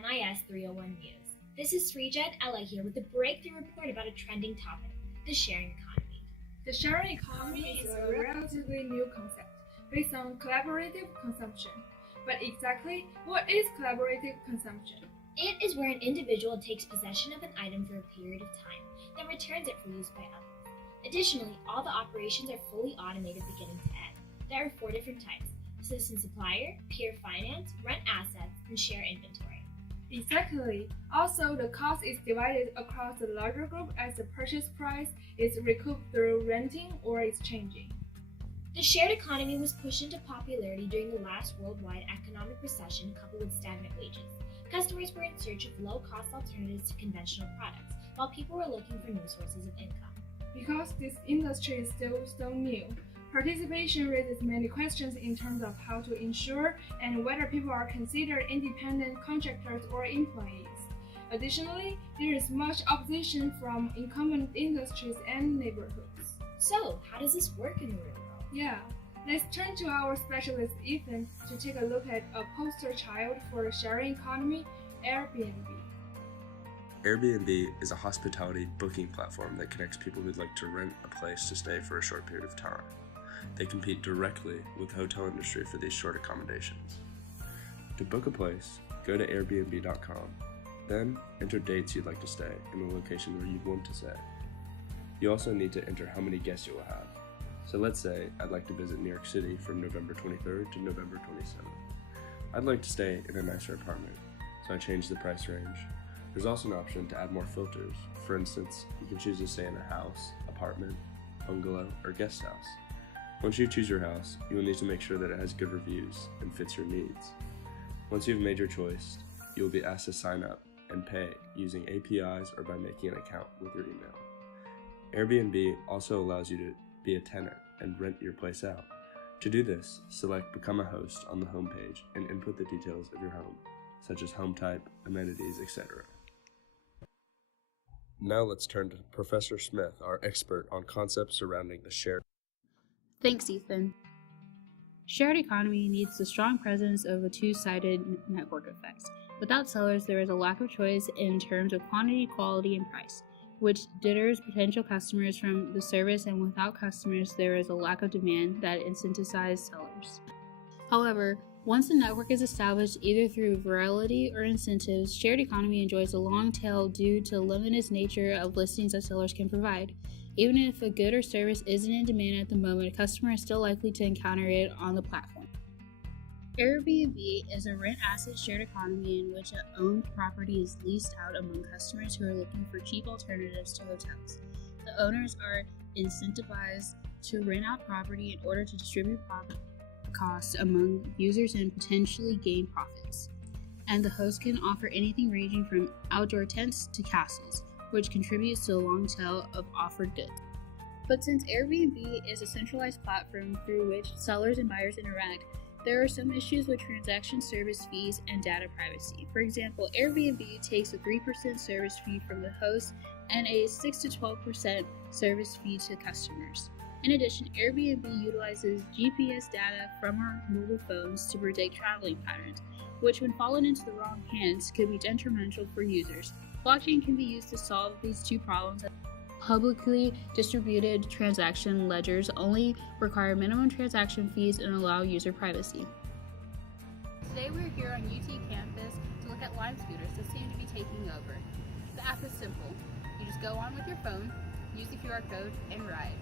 MIS 301 News. This is Srija and Ella here with a breakthrough report about a trending topic, the sharing economy. The sharing economy is a relatively new concept based on collaborative consumption. But exactly what is collaborative consumption? It is where an individual takes possession of an item for a period of time, then returns it for use by others. Additionally, all the operations are fully automated beginning to end. There are 4 different types: citizen supplier, peer finance, rent assets, and share inventory. Exactly. Also, the cost is divided across the larger group as the purchase price is recouped through renting or exchanging. The shared economy was pushed into popularity during the last worldwide economic recession coupled with stagnant wages. Customers were in search of low-cost alternatives to conventional products, while people were looking for new sources of income. Because this industry is still so new, participation raises many questions in terms of how to ensure and whether people are considered independent contractors or employees. Additionally, there is much opposition from incumbent industries and neighborhoods. So, how does this work in the real world? Yeah, let's turn to our specialist Ethan to take a look at a poster child for the sharing economy, Airbnb. Airbnb is a hospitality booking platform that connects people who'd like to rent a place to stay for a short period of time. They compete directly with the hotel industry for these short accommodations. To book a place, go to airbnb.com, then enter dates you'd like to stay and the location where you'd want to stay. You also need to enter how many guests you will have. So let's say I'd like to visit New York City from November 23rd to November 27th. I'd like to stay in a nicer apartment, so I change the price range. There's also an option to add more filters. For instance, you can choose to stay in a house, apartment, bungalow, or guest house. Once you choose your house, you will need to make sure that it has good reviews and fits your needs. Once you've made your choice, you will be asked to sign up and pay using APIs or by making an account with your email. Airbnb also allows you to be a tenant and rent your place out. To do this, select Become a Host on the homepage and input the details of your home, such as home type, amenities, etc. Now let's turn to Professor Smith, our expert on concepts surrounding the shared. Thanks, Ethan. Shared economy needs the strong presence of a two-sided network effect. Without sellers, there is a lack of choice in terms of quantity, quality, and price, which deters potential customers from the service, and without customers, there is a lack of demand that incentivizes sellers. However, once the network is established either through virality or incentives, shared economy enjoys a long tail due to the limited nature of listings that sellers can provide. Even if a good or service isn't in demand at the moment, a customer is still likely to encounter it on the platform. Airbnb is a rent asset shared economy in which an owned property is leased out among customers who are looking for cheap alternatives to hotels. The owners are incentivized to rent out property in order to distribute costs among users and potentially gain profits. And the host can offer anything ranging from outdoor tents to castles, which contributes to the long tail of offered goods. But since Airbnb is a centralized platform through which sellers and buyers interact, there are some issues with transaction service fees and data privacy. For example, Airbnb takes a 3% service fee from the host and a 6 to 12% service fee to customers. In addition, Airbnb utilizes GPS data from our mobile phones to predict traveling patterns, which when fallen into the wrong hands could be detrimental for users. Blockchain can be used to solve these two problems. Publicly distributed transaction ledgers only require minimum transaction fees and allow user privacy. Today we're here on UT campus to look at Lime scooters that seem to be taking over. The app is simple. You just go on with your phone, use the QR code, and ride.